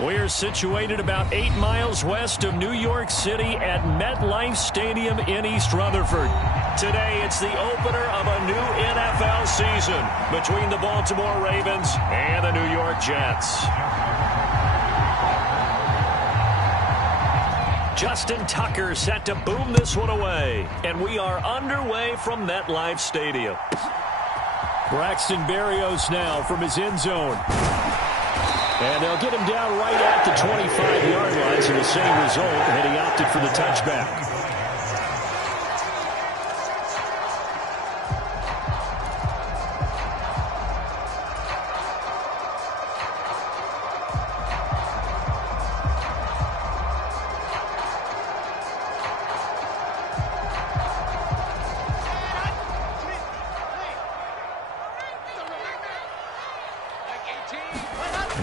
We're situated about 8 miles west of New York City at MetLife Stadium in East Rutherford. Today, it's the opener of a new NFL season between the Baltimore Ravens and the New York Jets. Justin Tucker set to boom this one away, and we are underway from MetLife Stadium. Braxton Berrios now from his end zone. And they'll get him down right at the 25-yard line, so the same result, and he opted for the touchback.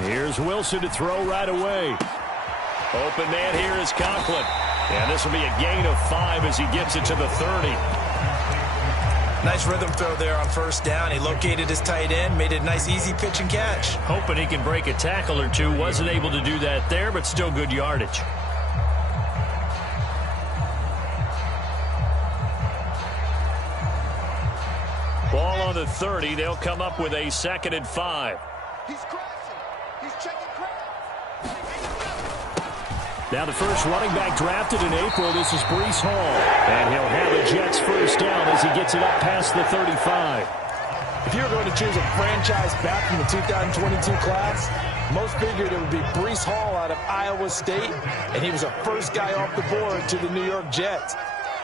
Here's Wilson to throw right away. Open man here is Conklin. And this will be a gain of 5 as he gets it to the 30. Nice rhythm throw there on first down. He located his tight end, made it a nice easy pitch and catch. Hoping he can break a tackle or two. Wasn't able to do that there, but still good yardage. Ball on the 30. They'll come up with a 2nd and 5. He's crashing. He's checking crash. Now the first running back drafted in April. This is Breece Hall. And he'll have the Jets first down as he gets it up past the 35. If you were going to choose a franchise back from the 2022 class, most figured it would be Breece Hall out of Iowa State, and he was a first guy off the board to the New York Jets.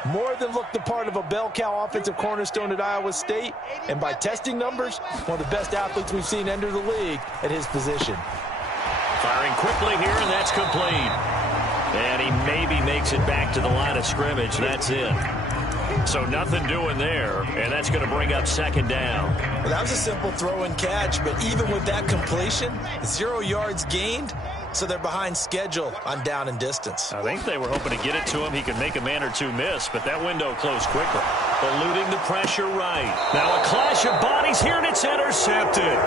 More than looked the part of a bell cow offensive cornerstone at Iowa State, and by testing numbers, one of the best athletes we've seen enter the league at his position. Firing quickly here, and that's complete. And he maybe makes it back to the line of scrimmage. That's it. So nothing doing there, and that's going to bring up 2nd down. Well, that was a simple throw and catch, but even with that completion, 0 yards gained, so they're behind schedule on down and distance. I think they were hoping to get it to him. He could make a man or two miss, but that window closed quickly. Eluding the pressure right. Now a clash of bodies here, and it's intercepted.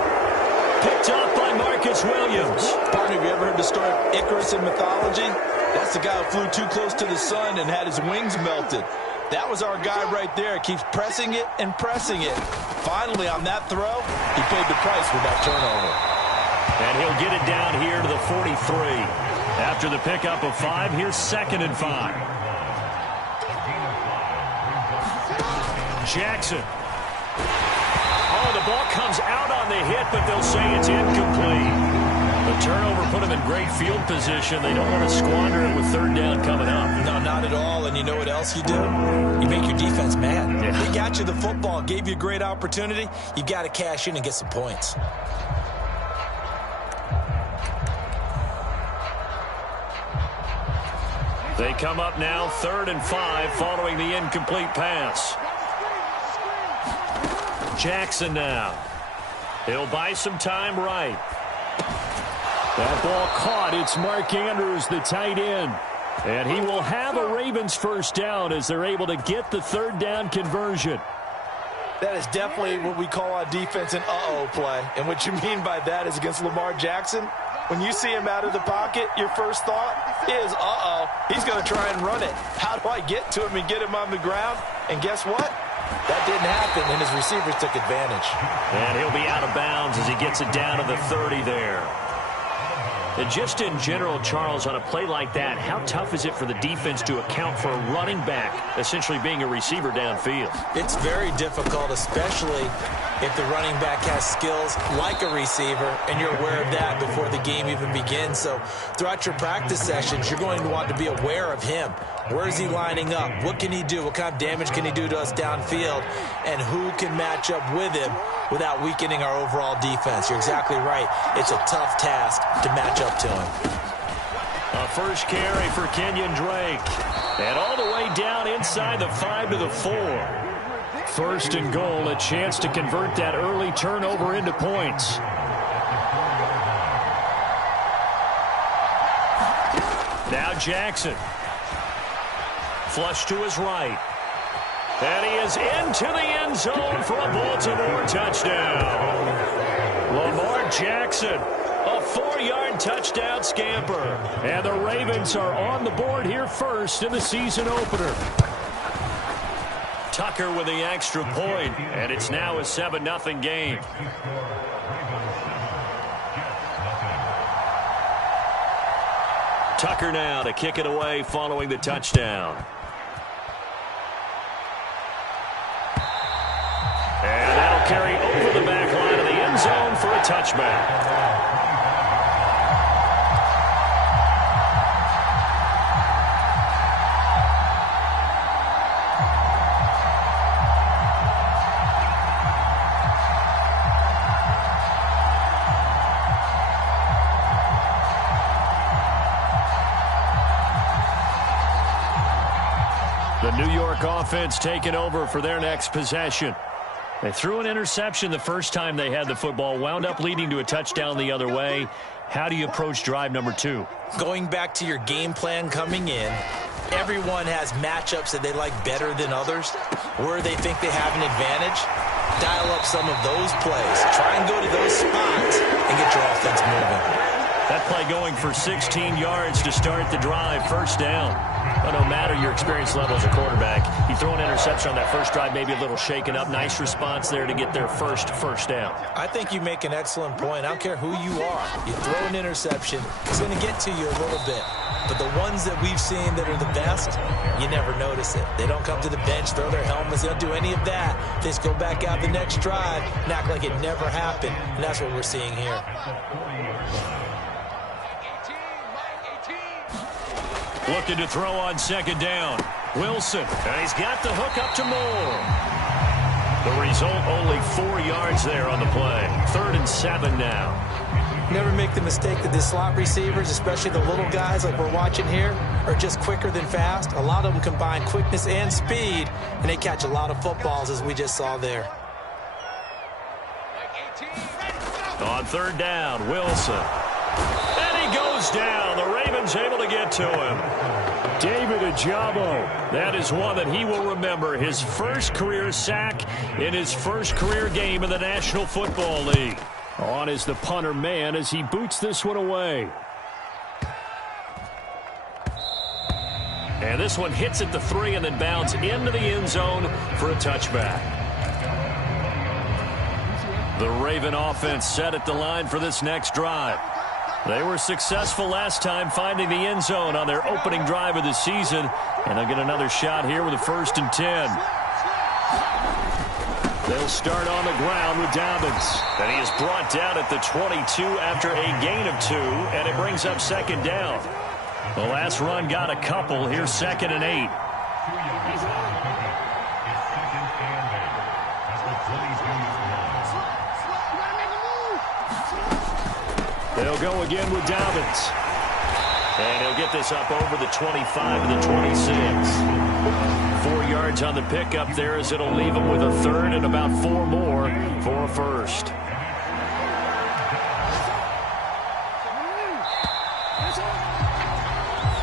Picked up by Marcus Williams. Partner, have you ever heard the story of Icarus in mythology? That's the guy who flew too close to the sun and had his wings melted. That was our guy right there. Keeps pressing it and pressing it. Finally, on that throw, he paid the price with that turnover. And he'll get it down here to the 43. After the pickup of 5, here's 2nd and 5. Jackson. Oh, the ball comes out on the hit, but they'll say it's incomplete. The turnover put them in great field position. They don't want to squander it with 3rd down coming up. No, not at all. And you know what else you do? You make your defense mad. Yeah. They got you the football, gave you a great opportunity. You got to cash in and get some points. They come up now 3rd and 5 following the incomplete pass. Jackson now. He'll buy some time right. That ball caught. It's Mark Andrews, the tight end. And he will have a Ravens first down as they're able to get the 3rd down conversion. That is definitely what we call on defense an uh-oh play. And what you mean by that is against Lamar Jackson, when you see him out of the pocket, your first thought is, uh-oh, he's going to try and run it. How do I get to him and get him on the ground? And guess what? That didn't happen, and his receivers took advantage. And he'll be out of bounds as he gets it down to the 30 there. And just in general, Charles, on a play like that, how tough is it for the defense to account for a running back essentially being a receiver downfield? It's very difficult, especially if the running back has skills like a receiver, and you're aware of that before the game even begins. So throughout your practice sessions, you're going to want to be aware of him. Where is he lining up? What can he do? What kind of damage can he do to us downfield? And who can match up with him without weakening our overall defense? You're exactly right. It's a tough task to match up to him. A first carry for Kenyon Drake. And all the way down inside the 5 to the 4. 1st and goal, a chance to convert that early turnover into points. Now Jackson. Flush to his right. And he is into the end zone for a Baltimore touchdown. Lamar Jackson, a 4-yard 2nd touchdown scamper. And the Ravens are on the board here first in the season opener. Tucker with the extra point, and it's now a 7-0 game. Tucker now to kick it away following the touchdown. And that'll carry over the back line of the end zone for a touchback. The New York offense taking over for their next possession. They threw an interception the first time they had the football, wound up leading to a touchdown the other way. How do you approach drive number 2? Going back to your game plan coming in, everyone has matchups that they like better than others, where they think they have an advantage. Dial up some of those plays. Try and go to those spots and get your offense moving. That play going for 16 yards to start the drive, first down. But no matter your experience level as a quarterback, you throw an interception on that first drive, maybe a little shaken up. Nice response there to get their first down. I think you make an excellent point. I don't care who you are. You throw an interception, it's going to get to you a little bit. But the ones that we've seen that are the best, you never notice it. They don't come to the bench, throw their helmets. They don't do any of that. They just go back out the next drive and act like it never happened. And that's what we're seeing here. Looking to throw on 2nd down. Wilson, and he's got the hook up to Moore. The result, only 4 yards there on the play. 3rd and 7 now. Never make the mistake that the slot receivers, especially the little guys like we're watching here, are just quicker than fast. A lot of them combine quickness and speed, and they catch a lot of footballs, as we just saw there. On 3rd down, Wilson. And he goes down. The Ravens able to get to him. David Ojabo. That is one that he will remember. His first career sack in his first career game in the National Football League. On is the punter man as he boots this one away. And this one hits at the 3 and then bounds into the end zone for a touchback. The Raven offense set at the line for this next drive. They were successful last time finding the end zone on their opening drive of the season, and they'll get another shot here with a 1st and 10. They'll start on the ground with Dobbins, and he is brought down at the 22 after a gain of 2, and it brings up 2nd down. The last run got a couple. Here's 2nd and 8. They'll go again with Dobbins. And he'll get this up over the 25 to the 26. 4 yards on the pickup there as it'll leave him with a 3rd and about 4 more for a 1st.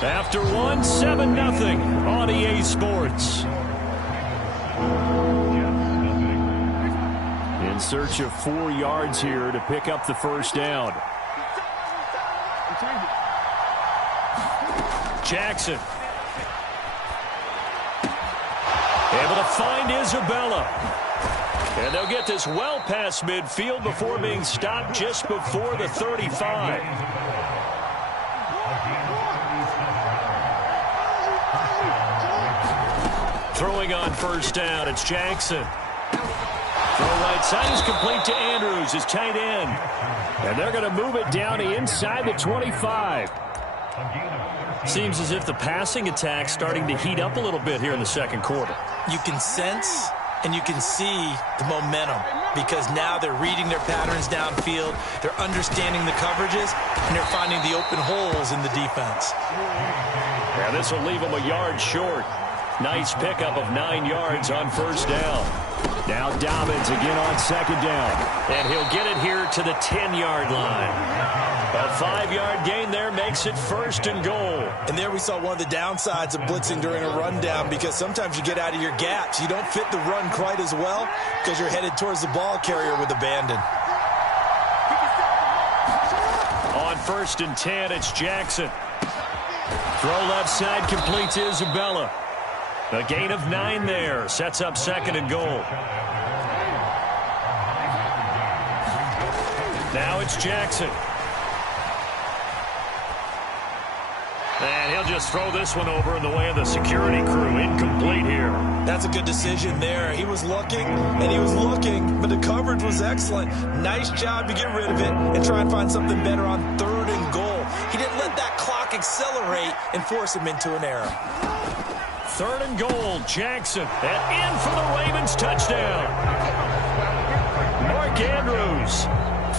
After 1, 7-0 on EA Sports. In search of 4 yards here to pick up the 1st down. Jackson. Able to find Isabella. And they'll get this well past midfield before being stopped just before the 35. Throwing on 1st down, it's Jackson. Throw right side is complete to Andrews, his tight end. And they're going to move it down to inside the 25. Seems as if the passing attack's starting to heat up a little bit here in the 2nd quarter. You can sense and you can see the momentum because now they're reading their patterns downfield, they're understanding the coverages, and they're finding the open holes in the defense. Yeah, this will leave them a yard short. Nice pickup of 9 yards on 1st down. Now Dobbins again on 2nd down. And he'll get it here to the 10-yard line. A 5-yard gain there makes it 1st and goal. And there we saw one of the downsides of blitzing during a rundown because sometimes you get out of your gaps. You don't fit the run quite as well because you're headed towards the ball carrier with abandon. On 1st and 10. It's Jackson. Throw left side completes Isabella. A gain of 9 there. Sets up 2nd and goal. Now it's Jackson. And he'll just throw this one over in the way of the security crew. Incomplete here. That's a good decision there. He was looking, and he was looking, but the coverage was excellent. Nice job to get rid of it and try and find something better on 3rd and goal. He didn't let that clock accelerate and force him into an error. 3rd and goal, Jackson. And in for the Ravens touchdown. Mark Andrews.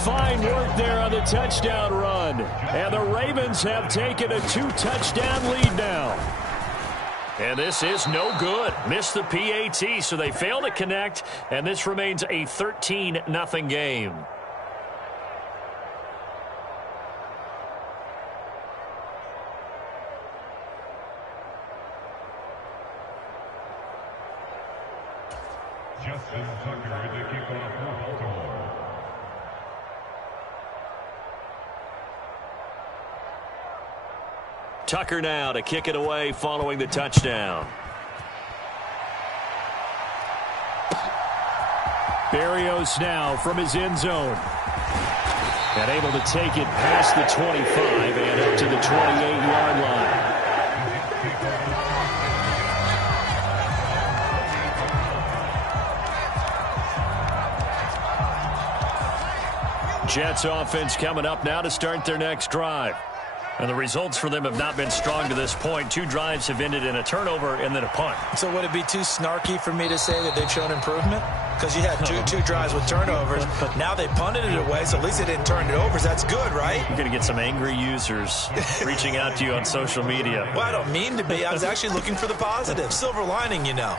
Fine work there on the touchdown run. And the Ravens have taken a 2-touchdown lead now. And this is no good. Missed the PAT, so they fail to connect, and this remains a 13-0 game. Justin Tucker, the kickoff for Baltimore. Tucker now to kick it away following the touchdown. Berrios now from his end zone. And able to take it past the 25 and up to the 28-yard line. Jets offense coming up now to start their next drive. And the results for them have not been strong to this point. 2 drives have ended in a turnover and then a punt. So would it be too snarky for me to say that they've shown improvement? Because you had two drives with turnovers. Now they punted it away, so at least they didn't turn it over. So that's good, right? You're going to get some angry users reaching out to you on social media. Well, I don't mean to be. I was actually looking for the positive. Silver lining, you know.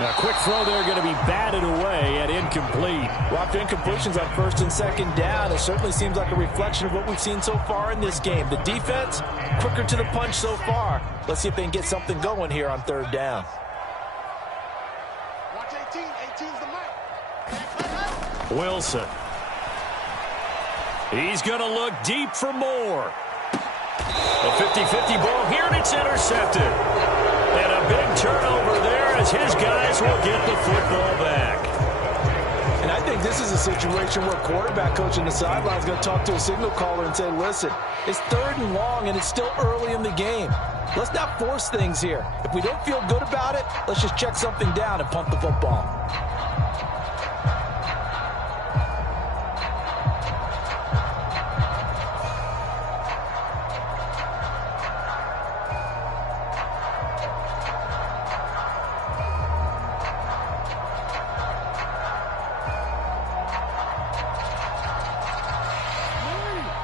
A quick throw there going to be batted away and incomplete. Well, after incompletions on 1st and 2nd down, it certainly seems like a reflection of what we've seen so far in this game. The defense, quicker to the punch so far. Let's see if they can get something going here on 3rd down. Watch 18. 18's the mic. Wilson. He's going to look deep for more. A 50-50 ball here, and it's intercepted. And a big turnover there as his guys will get the football back. And I think this is a situation where quarterback coach on the sideline is going to talk to a signal caller and say, listen, it's 3rd and long, and it's still early in the game. Let's not force things here. If we don't feel good about it, let's just check something down and punt the football.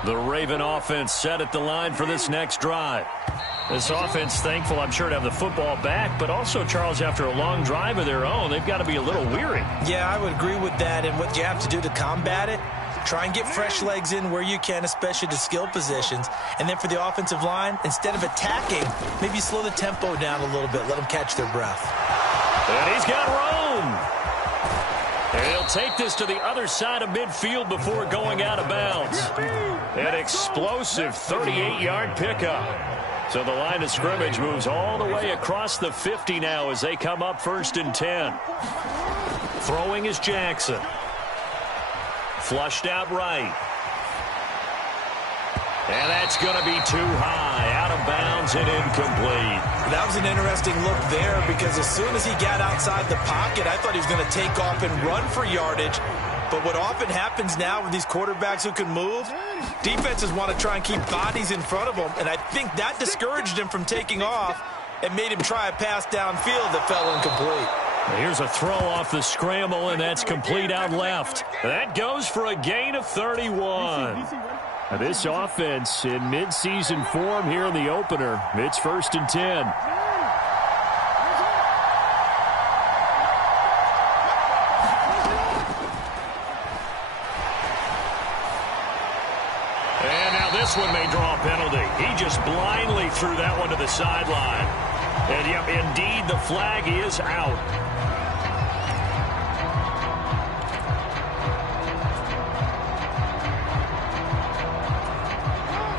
The Raven offense set at the line for this next drive. This offense thankful, I'm sure, to have the football back, but also, Charles, after a long drive of their own, they've got to be a little weary. Yeah, I would agree with that, and what you have to do to combat it, try and get fresh legs in where you can, especially to skill positions. And then for the offensive line, instead of attacking, maybe slow the tempo down a little bit, let them catch their breath. And he's got room. And he'll take this to the other side of midfield before going out of bounds. An explosive 38-yard pickup. So the line of scrimmage moves all the way across the 50 now as they come up 1st and 10. Throwing is Jackson. Flushed out right. And that's going to be too high, out of bounds and incomplete. That was an interesting look there because as soon as he got outside the pocket, I thought he was going to take off and run for yardage. But what often happens now with these quarterbacks who can move, defenses want to try and keep bodies in front of them, and I think that discouraged him from taking off and made him try a pass downfield that fell incomplete. Here's a throw off the scramble, and that's complete out left. That goes for a gain of 31. Now this offense in midseason form here in the opener. It's 1st and 10. And now this one may draw a penalty. He just blindly threw that one to the sideline. And yep, indeed, the flag is out.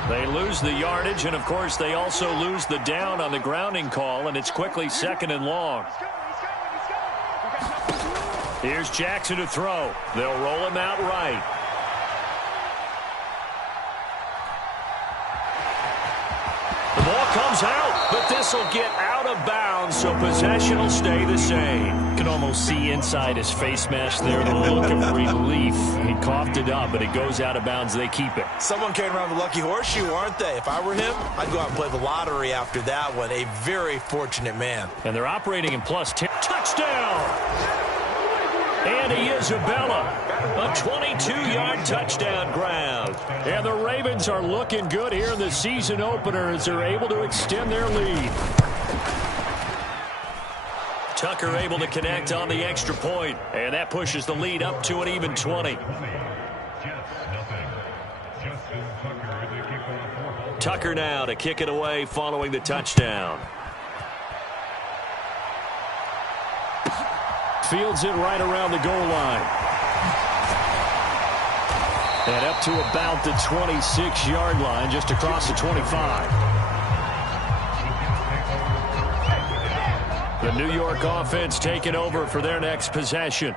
They lose the yardage, and, of course, they also lose the down on the grounding call, and it's quickly 2nd and long. Here's Jackson to throw. They'll roll him out right. The ball comes out, but this will get out of bounds, so possession will stay the same. You can almost see inside his face mask there, the look of relief. He coughed it up, but it goes out of bounds. They keep it. Someone came around the lucky horseshoe, aren't they? If I were him, I'd go out and play the lottery after that one. A very fortunate man. And they're operating in +10. Touchdown! Andy Isabella, a 22-yard touchdown grab. And the Ravens are looking good here in the season opener as they're able to extend their lead. Tucker able to connect on the extra point, and that pushes the lead up to an even 20. Tucker now to kick it away following the touchdown. Fields it right around the goal line. And up to about the 26-yard line, just across the 25. The New York offense taking over for their next possession.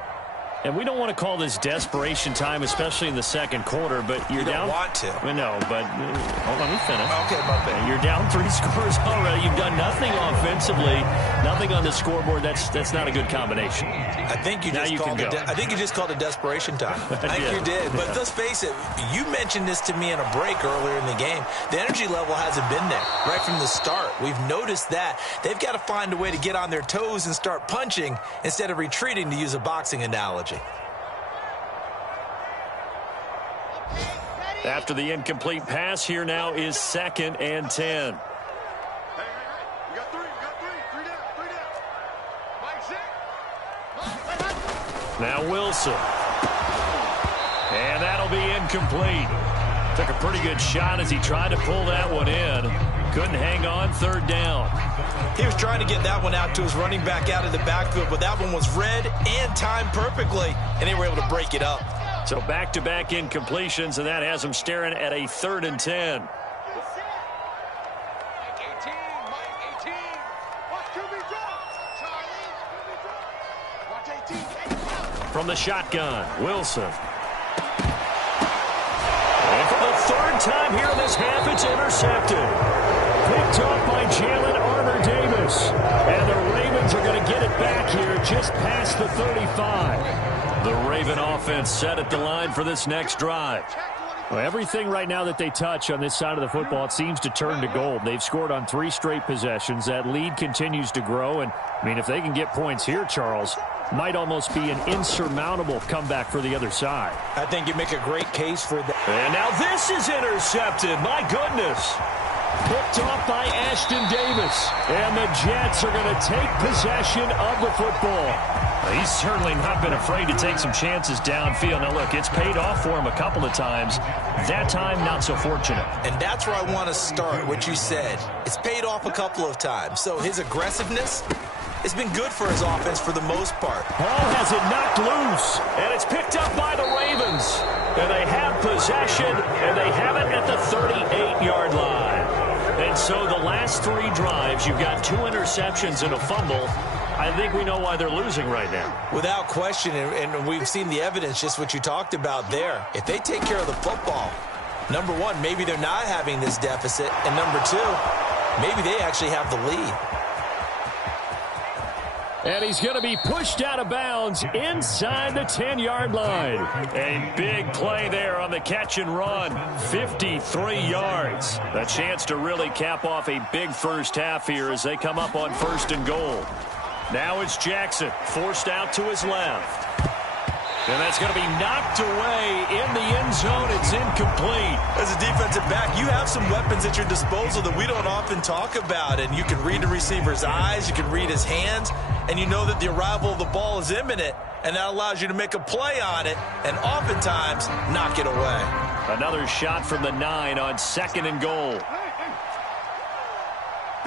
And we don't want to call this desperation time, especially in the second quarter, but you're down. You don't want to. No, but hold on, let me finish. Okay, my bad. You're down 3 scores already. You've done nothing offensively, nothing on the scoreboard. That's not a good combination. I think you just called it desperation time. I think you did. But let's face it, you mentioned this to me in a break earlier in the game. The energy level hasn't been there right from the start. We've noticed that. They've got to find a way to get on their toes and start punching instead of retreating, to use a boxing analogy. After the incomplete pass, here now is 2nd and 10. Hey. We got three. Three down. Mike, set. Now Wilson. And that'll be incomplete. Took a pretty good shot as he tried to pull that one in. Couldn't hang on, 3rd down. He was trying to get that one out to his running back out of the backfield, but that one was read and timed perfectly, and they were able to break it up. So back-to-back incompletions, and that has them staring at a 3rd and 10. Mike 18. Watch QB drop. Charlie, QB drop. Watch 18. From the shotgun, Wilson. And for the 3rd time here in this half, it's intercepted. Picked off by Jalen Armour-Davis. And the Ravens are going to get it back here just past the 35. The Raven offense set at the line for this next drive. Well, everything right now that they touch on this side of the football, it seems to turn to gold. They've scored on 3 straight possessions. That lead continues to grow. And, I mean, if they can get points here, Charles, might almost be an insurmountable comeback for the other side. I think you make a great case for that. And now this is intercepted. My goodness. Picked off by Ashton Davis. And the Jets are going to take possession of the football. He's certainly not been afraid to take some chances downfield. Now, look, it's paid off for him a couple of times. That time, not so fortunate. And that's where I want to start, what you said. It's paid off a couple of times. So his aggressiveness has been good for his offense for the most part. Ball has it knocked loose, and it's picked up by the Ravens. And they have possession, and they have it at the 38-yard line. And so the last 3 drives, you've got 2 interceptions and a fumble. I think we know why they're losing right now. Without question, and we've seen the evidence, just what you talked about there. If they take care of the football, number one, maybe they're not having this deficit. And number 2, maybe they actually have the lead. And he's going to be pushed out of bounds inside the 10-yard line. A big play there on the catch and run. 53 yards. A chance to really cap off a big first half here as they come up on 1st and goal. Now it's Jackson, forced out to his left. And that's going to be knocked away in the end zone. It's incomplete. As a defensive back, you have some weapons at your disposal that we don't often talk about. And you can read the receiver's eyes, you can read his hands, and you know that the arrival of the ball is imminent. And that allows you to make a play on it and oftentimes knock it away. Another shot from the 9 on 2nd and goal. 57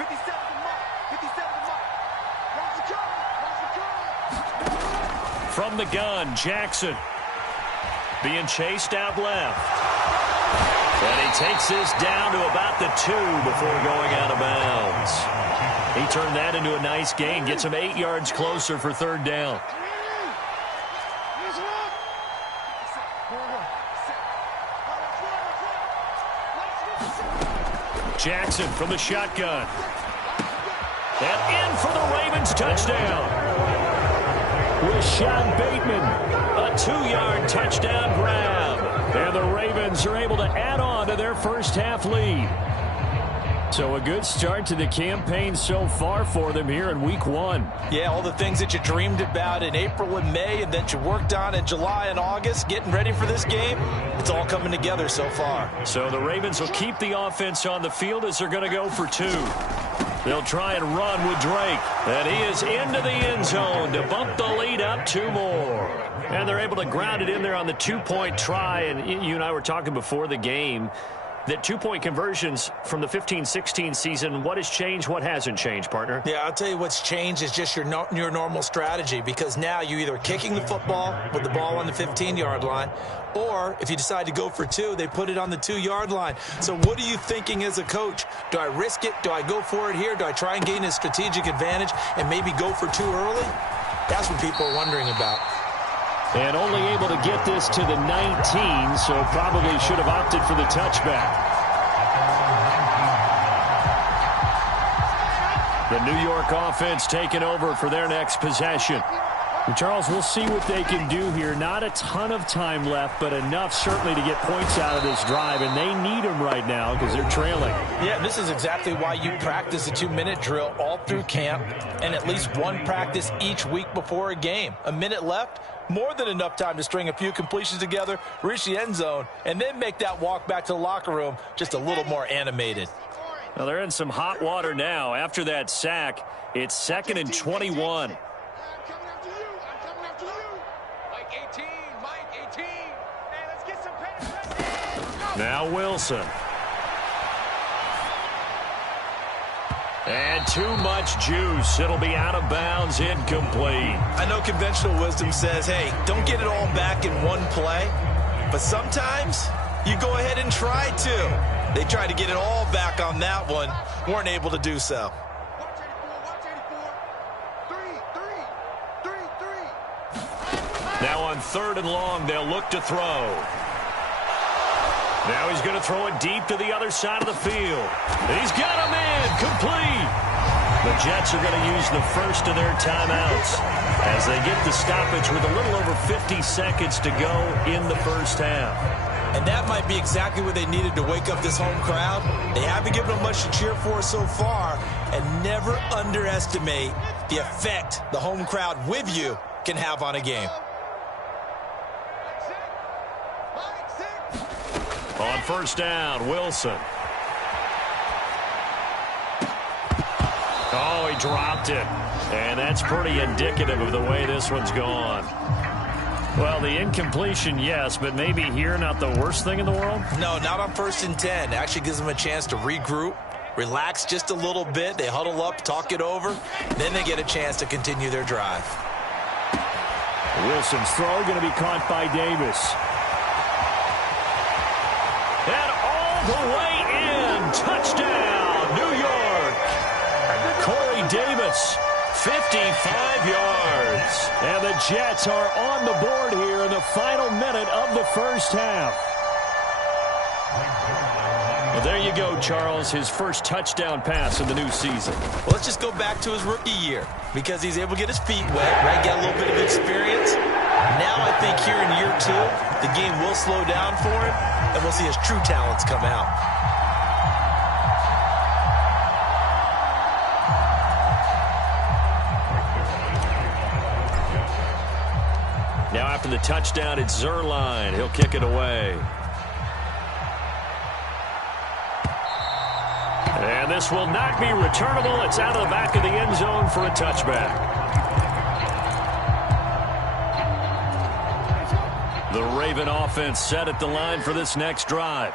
to Mike. 57 to Mike. Watch the curve. From the gun, Jackson being chased out left. And he takes this down to about the 2 before going out of bounds. He turned that into a nice gain. Gets him 8 yards closer for third down. Jackson from the shotgun. And in for the Ravens touchdown. Rashad Bateman, a 2-yard touchdown grab. And the Ravens are able to add on to their first half lead. So a good start to the campaign so far for them here in week 1. Yeah, all the things that you dreamed about in April and May and that you worked on in July and August, getting ready for this game, it's all coming together so far. So the Ravens will keep the offense on the field as they're going to go for 2. They'll try and run with Drake. And he is into the end zone to bump the lead up 2 more. And they're able to ground it in there on the 2-point try. And you and I were talking before the game that 2-point conversions from the 15-16 season, what has changed, what hasn't changed, partner? Yeah, I'll tell you what's changed is just your normal strategy, because now you're either kicking the football with the ball on the 15-yard line, or if you decide to go for 2, they put it on the 2-yard line. So what are you thinking as a coach? Do I risk it? Do I go for it here? Do I try and gain a strategic advantage and maybe go for 2 early? That's what people are wondering about. And only able to get this to the 19, so probably should have opted for the touchback. The New York offense taking over for their next possession. And Charles, we'll see what they can do here. Not a ton of time left, but enough certainly to get points out of this drive, and they need them right now because they're trailing. Yeah, this is exactly why you practice a 2-minute drill all through camp and at least one practice each week before a game. A minute left, more than enough time to string a few completions together, reach the end zone, and then make that walk back to the locker room just a little more animated. Well, they're in some hot water now. After that sack, it's 2nd and 21. Now Wilson. And too much juice. It'll be out of bounds, incomplete. I know conventional wisdom says, hey, don't get it all back in one play. But sometimes you go ahead and try to. They tried to get it all back on that one. Weren't able to do so. Now on 3rd and long, they'll look to throw. Now he's going to throw it deep to the other side of the field. He's got him in, complete. The Jets are going to use the first of their timeouts as they get the stoppage with a little over 50 seconds to go in the first half. And that might be exactly what they needed to wake up this home crowd. They haven't given them much to cheer for so far, and never underestimate the effect the home crowd with you can have on a game. On 1st down, Wilson. Oh, he dropped it. And that's pretty indicative of the way this one's gone. Well, the incompletion, yes, but maybe here not the worst thing in the world? No, not on 1st and 10. It actually gives them a chance to regroup, relax just a little bit. They huddle up, talk it over. Then they get a chance to continue their drive. Wilson's throw going to be caught by Davis. And all the way in. Touchdown, New York. Corey Davis, 55 yards. And the Jets are on the board here in the final minute of the first half. Well, there you go, Charles, his first touchdown pass of the new season. Well, let's just go back to his rookie year because he's able to get his feet wet, right? Get a little bit of experience. Now I think here in year 2, the game will slow down for him, and we'll see his true talents come out. Now after the touchdown, it's Zuerlein. He'll kick it away. And this will not be returnable. It's out of the back of the end zone for a touchback. The Raven offense set at the line for this next drive.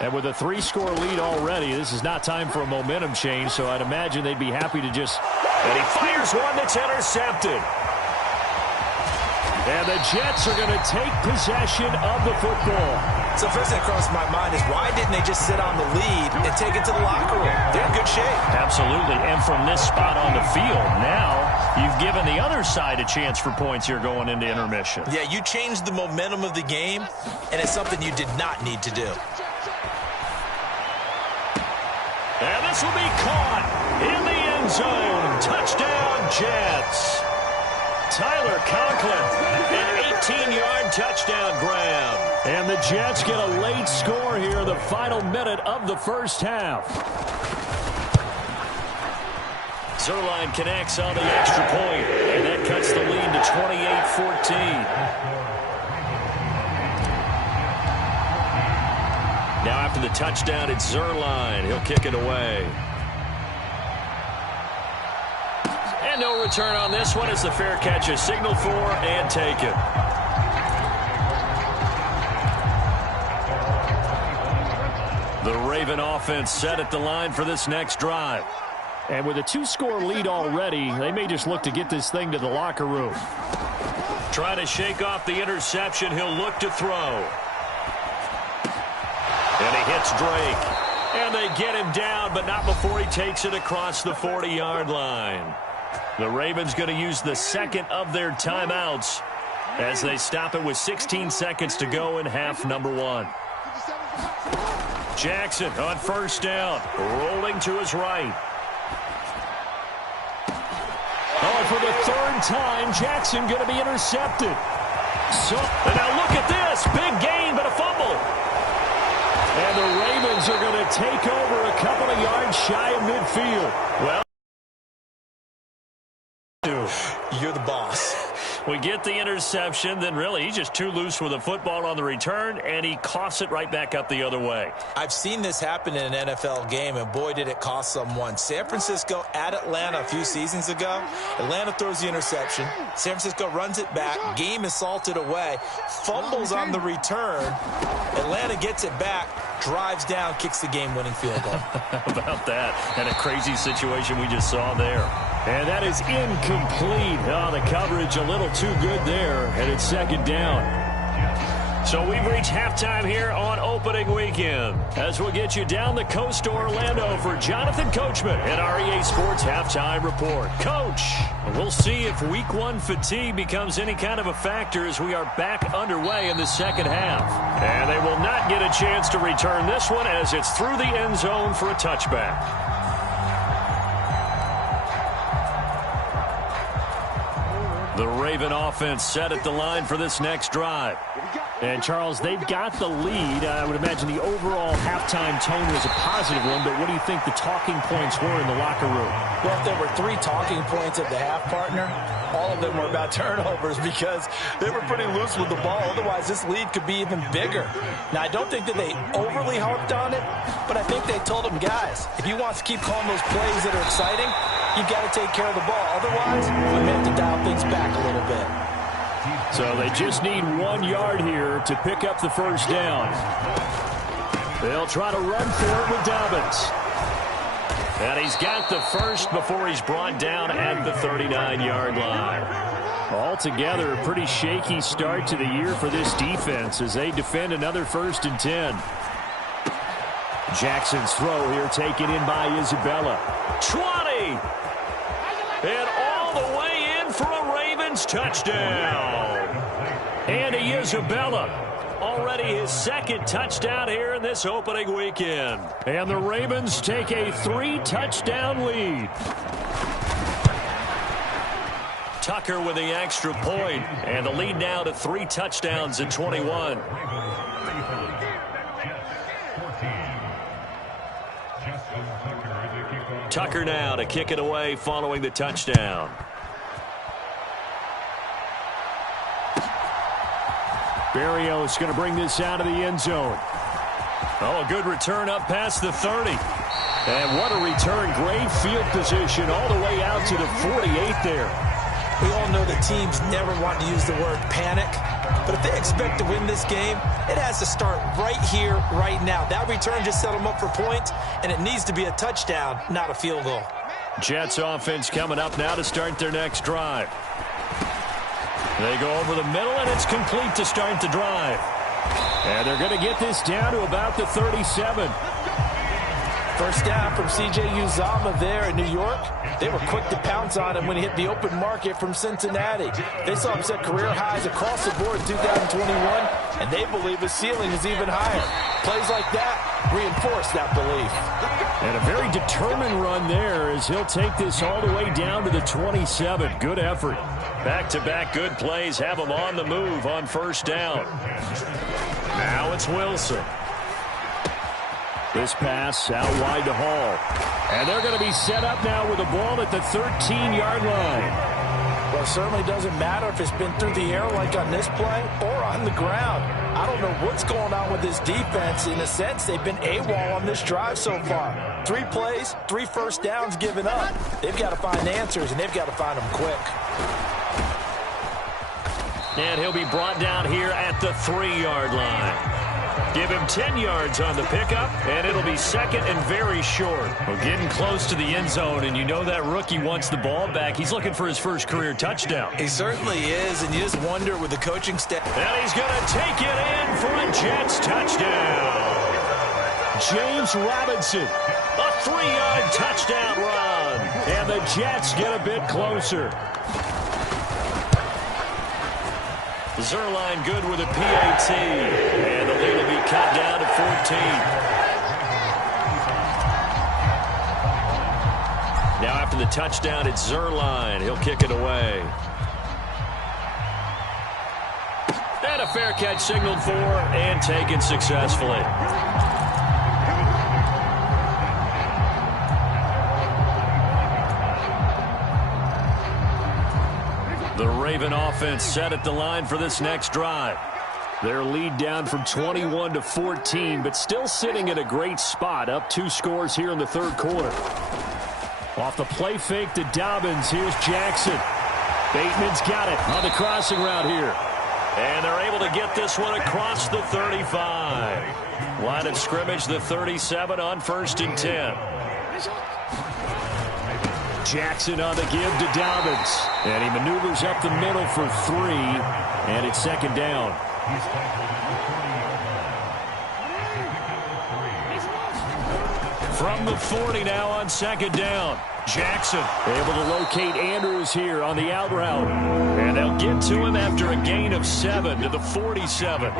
And with a 3-score lead already, this is not time for a momentum change, so I'd imagine they'd be happy to just... And he fires one that's intercepted. And the Jets are going to take possession of the football. So first thing that crossed my mind is why didn't they just sit on the lead and take it to the locker room? They're in good shape. Absolutely. And from this spot on the field, now you've given the other side a chance for points here going into intermission. Yeah, you changed the momentum of the game, and it's something you did not need to do. And this will be caught in the end zone. Touchdown, Jets. Tyler Conklin, an 18-yard touchdown grab. And the Jets get a late score here in the final minute of the first half. Zuerlein connects on the extra point, and that cuts the lead to 28-14. Now after the touchdown, it's Zuerlein. He'll kick it away. And no return on this one as the fair catch is signaled for and taken. The Raven offense set at the line for this next drive. And with a 2-score lead already, they may just look to get this thing to the locker room. Trying to shake off the interception. He'll look to throw. And he hits Drake. And they get him down, but not before he takes it across the 40-yard line. The Ravens going to use the second of their timeouts as they stop it with 16 seconds to go in half number 1. Jackson on first down, rolling to his right. Oh, and for the third time, Jackson going to be intercepted. So, and now look at this. Big gain, but a fumble. And the Ravens are going to take over a couple of yards shy of midfield. Well, you're the boss. We get the interception, then really he's just too loose with the football on the return, and he coughs it right back up the other way. I've seen this happen in an NFL game, and boy, did it cost someone. San Francisco at Atlanta a few seasons ago. Atlanta throws the interception. San Francisco runs it back. Game is salted away. Fumbles on the return. Atlanta gets it back, drives down, kicks the game-winning field goal. How about that? And a crazy situation we just saw there. And that is incomplete. Oh, the coverage a little too good there, and it's second down. So we've reached halftime here on opening weekend. As we'll get you down the coast to Orlando for Jonathan Coachman at our EA Sports Halftime Report. Coach, we'll see if Week 1 fatigue becomes any kind of a factor as we are back underway in the second half. And they will not get a chance to return this one as it's through the end zone for a touchback. The Raven offense set at the line for this next drive. And, Charles, they've got the lead. I would imagine the overall halftime tone was a positive one, but what do you think the talking points were in the locker room? Well, if there were 3 talking points at the half, partner, all of them were about turnovers because they were pretty loose with the ball. Otherwise, this lead could be even bigger. Now, I don't think that they overly harped on it, but I think they told them, guys, if you want to keep calling those plays that are exciting, you've got to take care of the ball. Otherwise, we may have to dial things back a little bit. So they just need 1 yard here to pick up the first down. They'll try to run for it with Dobbins. And he's got the first before he's brought down at the 39-yard line. Altogether, a pretty shaky start to the year for this defense as they defend another 1st and 10. Jackson's throw here taken in by Isabella. 20! And all the way in for a Ravens touchdown. Andy Isabella, already his 2nd touchdown here in this opening weekend. And the Ravens take a 3-touchdown lead. Tucker with the extra point, and the lead now to 3 touchdowns at 21. Tucker now to kick it away following the touchdown. Berrios going to bring this out of the end zone. Oh, a good return up past the 30. And what a return. Great field position all the way out to the 48 there. We all know that teams never want to use the word panic. But if they expect to win this game, it has to start right here, right now. That return just set them up for points, and it needs to be a touchdown, not a field goal. Jets offense coming up now to start their next drive. They go over the middle, and it's complete to start the drive. And they're going to get this down to about the 37. First down from C.J. Uzomah there in New York. They were quick to pounce on him when he hit the open market from Cincinnati. They saw him set career highs across the board in 2021, and they believe his ceiling is even higher. Plays like that reinforce that belief. And a very determined run there as he'll take this all the way down to the 27. Good effort. Back-to-back good plays have him on the move on first down. Now it's Wilson. This pass out wide to Hall. And they're going to be set up now with the ball at the 13-yard line. Well, it certainly doesn't matter if it's been through the air like on this play or on the ground. I don't know what's going on with this defense. In a sense, they've been AWOL on this drive so far. 3 plays, 3 first downs given up. They've got to find answers, and they've got to find them quick. And he'll be brought down here at the 3-yard line. Give him 10 yards on the pickup, and it'll be second and very short. Well, getting close to the end zone, and you know that rookie wants the ball back. He's looking for his first career touchdown. He certainly is, and you just wonder with the coaching staff. And he's going to take it in for a Jets touchdown. James Robinson, a 3-yard touchdown run. And the Jets get a bit closer. Zuerlein good with a PAT. And the lead will be cut down to 14. Now after the touchdown, it's Zuerlein. He'll kick it away. And a fair catch signaled for and taken successfully. The Raven offense set at the line for this next drive. Their lead down from 21 to 14, but still sitting at a great spot, up 2 scores here in the third quarter. Off the play fake to Dobbins, here's Jackson. Bateman's got it on the crossing route here. And they're able to get this one across the 35. Line of scrimmage, the 37 on 1st and 10. Jackson on the give to Dobbins. And he maneuvers up the middle for 3. And it's second down. From the 40 now on second down. Jackson able to locate Andrews here on the out route. And they'll get to him after a gain of 7 to the 47.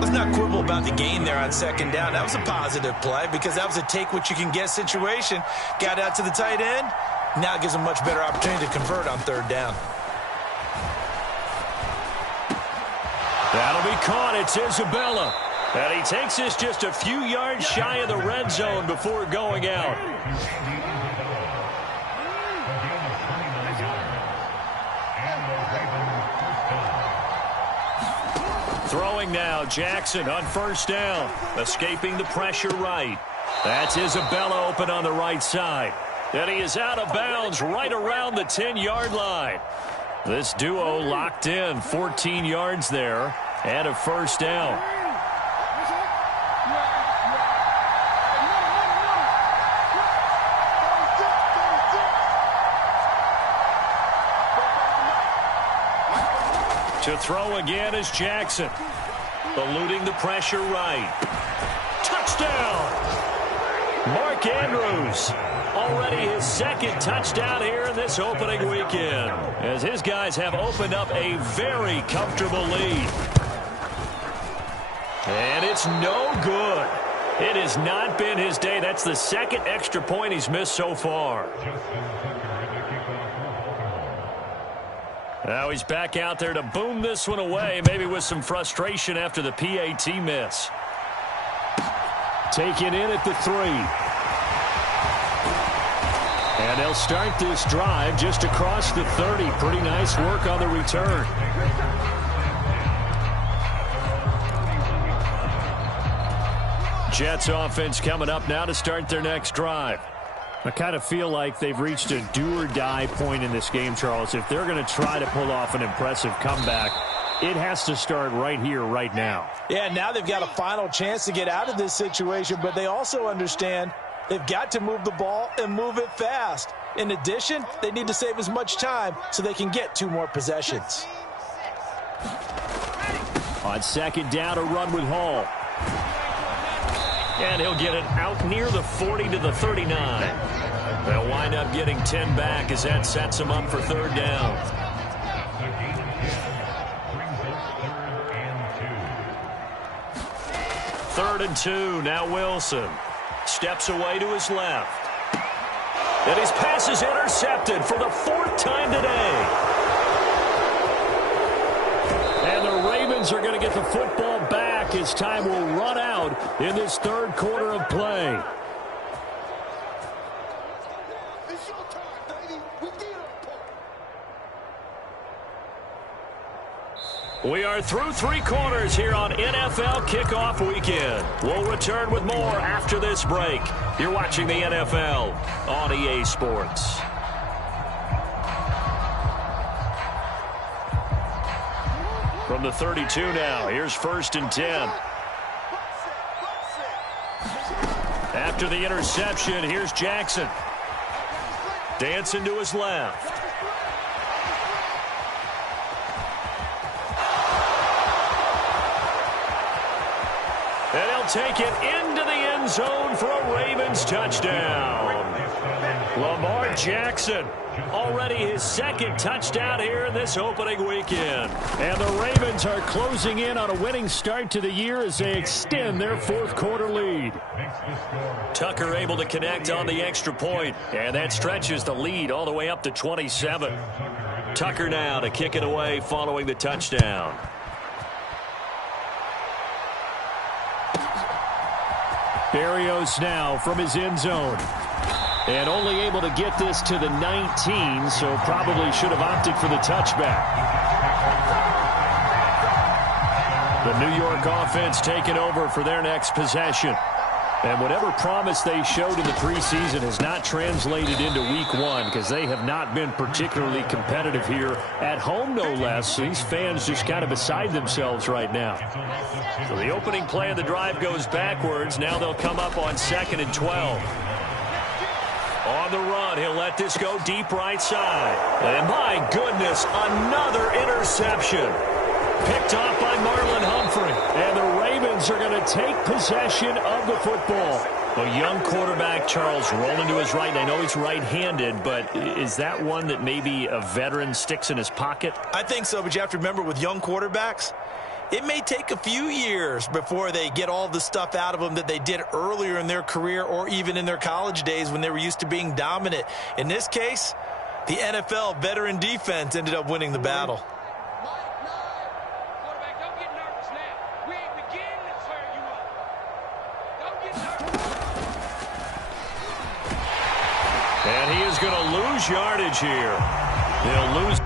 Let's not quibble about the gain there on second down. That was a positive play because that was a take-what-you-can-get situation. Got out to the tight end. Now it gives them much better opportunity to convert on third down. That'll be caught. It's Isabella. And he takes this just a few yards shy of the red zone before going out. Throwing now, Jackson on first down. Escaping the pressure right. That's Isabella open on the right side. And he is out of bounds right around the 10-yard line. This duo locked in, 14 yards there, and a first down. To throw again is Jackson. Eluding the pressure right. Touchdown! Mark Andrews. Already his second touchdown here in this opening weekend. As his guys have opened up a very comfortable lead. And it's no good. It has not been his day. That's the second extra point he's missed so far. Now he's back out there to boom this one away, maybe with some frustration after the PAT miss. Taken in at the 3. And they'll start this drive just across the 30. Pretty nice work on the return. Jets offense coming up now to start their next drive. I kind of feel like they've reached a do-or-die point in this game, Charles. If they're going to try to pull off an impressive comeback, it has to start right here, right now. Yeah, now they've got a final chance to get out of this situation, but they also understand they've got to move the ball and move it fast. In addition, they need to save as much time so they can get 2 more possessions. On second down, a run with Hall. And he'll get it out near the 40 to the 39. They'll wind up getting 10 back as that sets them up for third down. Third and 2. Now Wilson steps away to his left. And his pass is intercepted for the 4th time today. And the Ravens are going to get the football back as time will run out in this third quarter of play. It's your time, baby. We did our part. We are through 3 quarters here on NFL Kickoff Weekend. We'll return with more after this break. You're watching the NFL on EA Sports. From the 32 now, here's 1st and 10. After the interception, here's Jackson. Dancing to his left. And he'll take it into the end zone for a Ravens touchdown. Lamar Jackson, already his 2nd touchdown here in this opening weekend. And the Ravens are closing in on a winning start to the year as they extend their 4th quarter lead. Tucker able to connect on the extra point, and that stretches the lead all the way up to 27. Tucker now to kick it away following the touchdown. Berrios now from his end zone. And only able to get this to the 19, so probably should have opted for the touchback. The New York offense taking over for their next possession. And whatever promise they showed in the preseason has not translated into week 1 because they have not been particularly competitive here at home, no less. These fans just kind of beside themselves right now. So the opening play of the drive goes backwards. Now they'll come up on 2nd and 12. On the run, he'll let this go deep right side. And my goodness, another interception. Picked off by Marlon Humphrey. And the Ravens are going to take possession of the football. A young quarterback, Charles, rolling to his right. And I know he's right-handed, but is that one that maybe a veteran sticks in his pocket? I think so, but you have to remember with young quarterbacks, it may take a few years before they get all the stuff out of them that they did earlier in their career or even in their college days when they were used to being dominant. In this case, the NFL veteran defense ended up winning the battle. Quarterback, don't get nervous now. We ain't beginning to tear you up. Don't get nervous. And he is going to lose yardage here. They'll lose.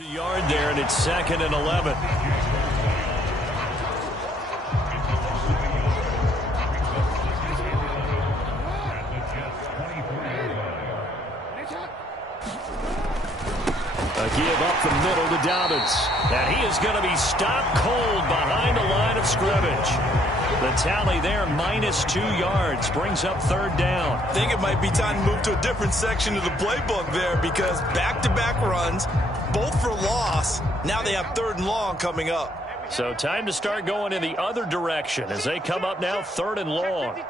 A yard there, and it's 2nd and 11. A give up the middle to Dobbins. And he is going to be stopped cold behind the line of scrimmage. The tally there, -2 yards, brings up 3rd down. I think it might be time to move to a different section of the playbook there, because back-to-back runs, both for loss. Now they have 3rd and long coming up. So time to start going in the other direction as they come up now 3rd and long.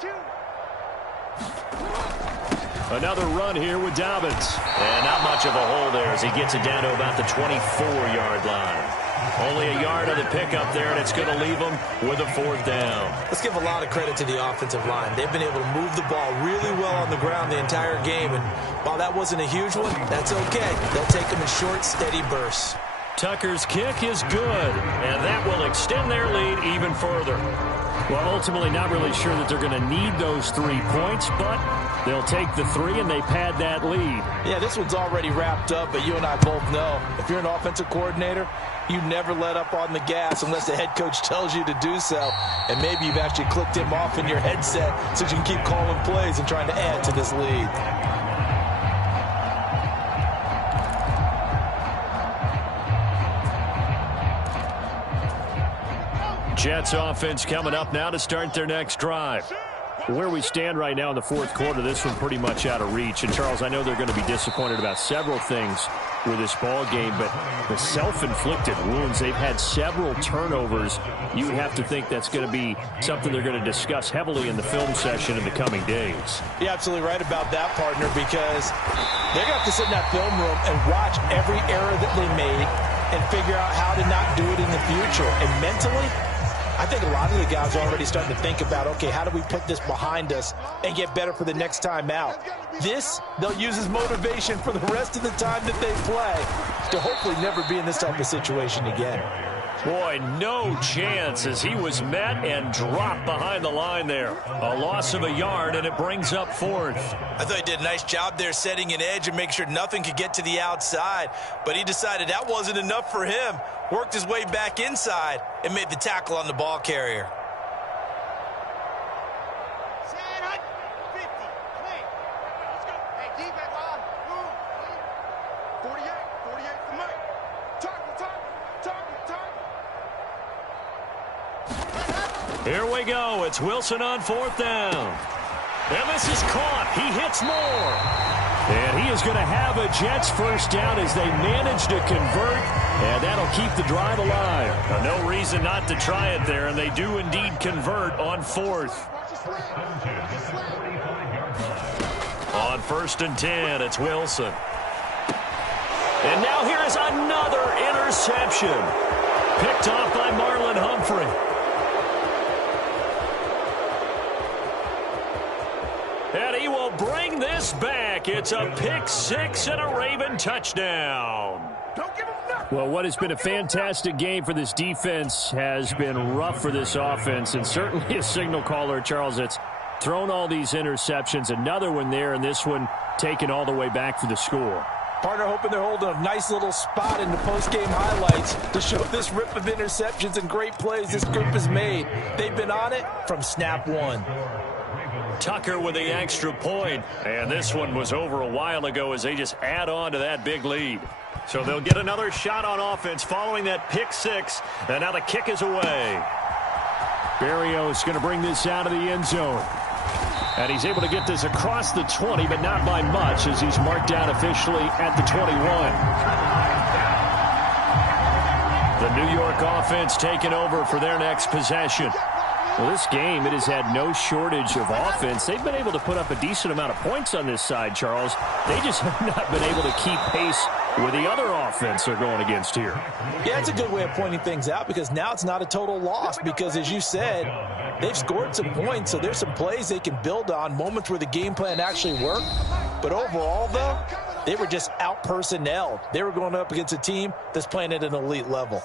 Another run here with Dobbins. And not much of a hole there as he gets it down to about the 24-yard line. Only a yard of the pickup there, and it's going to leave them with a 4th down. Let's give a lot of credit to the offensive line. They've been able to move the ball really well on the ground the entire game, and while that wasn't a huge one, that's okay. They'll take them in short, steady bursts. Tucker's kick is good, and that will extend their lead even further. Well, ultimately not really sure that they're going to need those 3 points, but they'll take the 3 and they pad that lead. Yeah, this one's already wrapped up, but you and I both know if you're an offensive coordinator, you never let up on the gas unless the head coach tells you to do so. And maybe you've actually clicked him off in your headset so you can keep calling plays and trying to add to this lead. Jets offense coming up now to start their next drive. Where we stand right now in the 4th quarter, this one pretty much out of reach. And, Charles, I know they're going to be disappointed about several things with this ball game, but the self-inflicted wounds, they've had several turnovers. You have to think that's going to be something they're going to discuss heavily in the film session in the coming days. You're absolutely right about that, partner, because they're going to have to sit in that film room and watch every error that they made and figure out how to not do it in the future. And mentally, I think a lot of the guys are already starting to think about, okay, how do we put this behind us and get better for the next time out? This, they'll use as motivation for the rest of the time that they play to hopefully never be in this type of situation again. Boy, no chance as he was met and dropped behind the line there. A loss of a yard, and it brings up 4th. I thought he did a nice job there setting an edge and making sure nothing could get to the outside. But he decided that wasn't enough for him. Worked his way back inside and made the tackle on the ball carrier. Here we go. It's Wilson on 4th down. And this is caught. He hits more. And he is going to have a Jets 1st down as they manage to convert. And that'll keep the drive alive. No reason not to try it there. And they do indeed convert on 4th. On 1st and 10, it's Wilson. And now here is another interception. Picked off by Marlon Humphrey. And he will bring this back. It's a pick-6 and a Raven touchdown. Well, what has been a fantastic game for this defense has been rough for this offense, and certainly a signal caller, Charles, that's thrown all these interceptions. Another one there, and this one taken all the way back for the score. Partner hoping they're holding a nice little spot in the post-game highlights to show this rip of interceptions and great plays this group has made. They've been on it from snap one. Tucker with the extra point. And this one was over a while ago as they just add on to that big lead. So they'll get another shot on offense following that pick-6. And now the kick is away. Berrios going to bring this out of the end zone. And he's able to get this across the 20, but not by much as he's marked down officially at the 21. The New York offense taking over for their next possession. Well, this game, it has had no shortage of offense. They've been able to put up a decent amount of points on this side, Charles. They just have not been able to keep pace with the other offense they're going against here. Yeah, it's a good way of pointing things out because now it's not a total loss because, as you said, they've scored some points, so there's some plays they can build on, moments where the game plan actually worked. But overall, though, they were just out-personnelled. They were going up against a team that's playing at an elite level.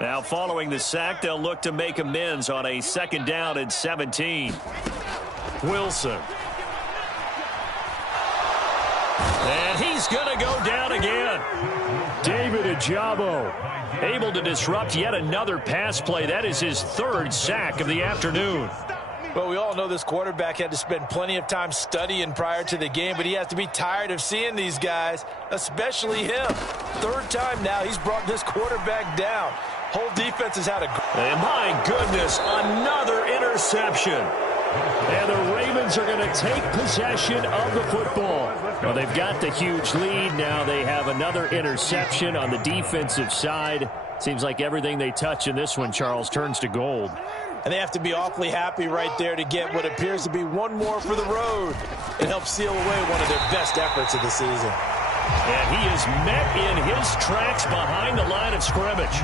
Now, following the sack, they'll look to make amends on a 2nd down and 17. Wilson. And he's going to go down again. David Ojabo able to disrupt yet another pass play. That is his third sack of the afternoon. Well, we all know this quarterback had to spend plenty of time studying prior to the game, but he has to be tired of seeing these guys, especially him. Third time now he's brought this quarterback down. Whole defense has had a... And my goodness, another interception. And the Ravens are going to take possession of the football. Well, they've got the huge lead. Now they have another interception on the defensive side. Seems like everything they touch in this one, Charles, turns to gold. And they have to be awfully happy right there to get what appears to be one more for the road. It helps seal away one of their best efforts of the season. And he is met in his tracks behind the line of scrimmage.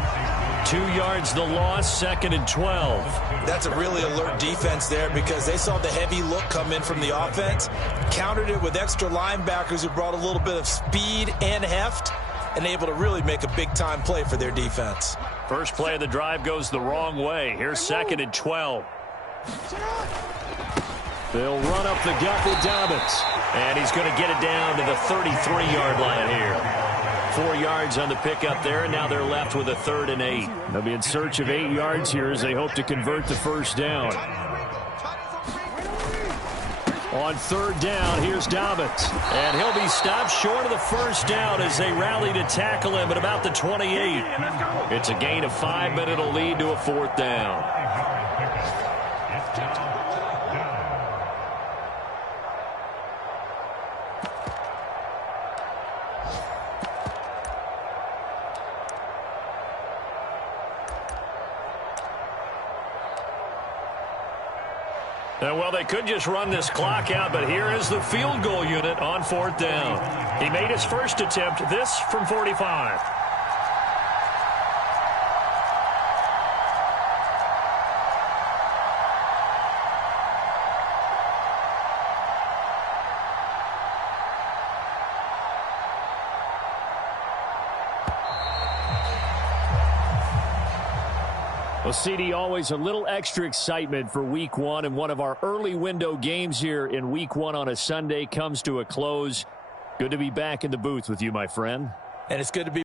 2 yards the loss, 2nd and 12. That's a really alert defense there because they saw the heavy look come in from the offense, countered it with extra linebackers who brought a little bit of speed and heft, and able to really make a big-time play for their defense. First play of the drive goes the wrong way. Here's 2nd and 12. They'll run up the gut with Dobbins. And he's going to get it down to the 33-yard line here. 4 yards on the pickup there, and now they're left with a 3rd and 8. They'll be in search of 8 yards here as they hope to convert the first down. On 3rd down, here's Dobbins. And he'll be stopped short of the first down as they rally to tackle him at about the 28. It's a gain of 5, but it'll lead to a 4th down. Well, they could just run this clock out, but here is the field goal unit on 4th down. He made his first attempt, this from 45. Well, CD, always a little extra excitement for Week 1, and one of our early window games here in Week 1 on a Sunday comes to a close. Good to be back in the booth with you, my friend. And it's good to be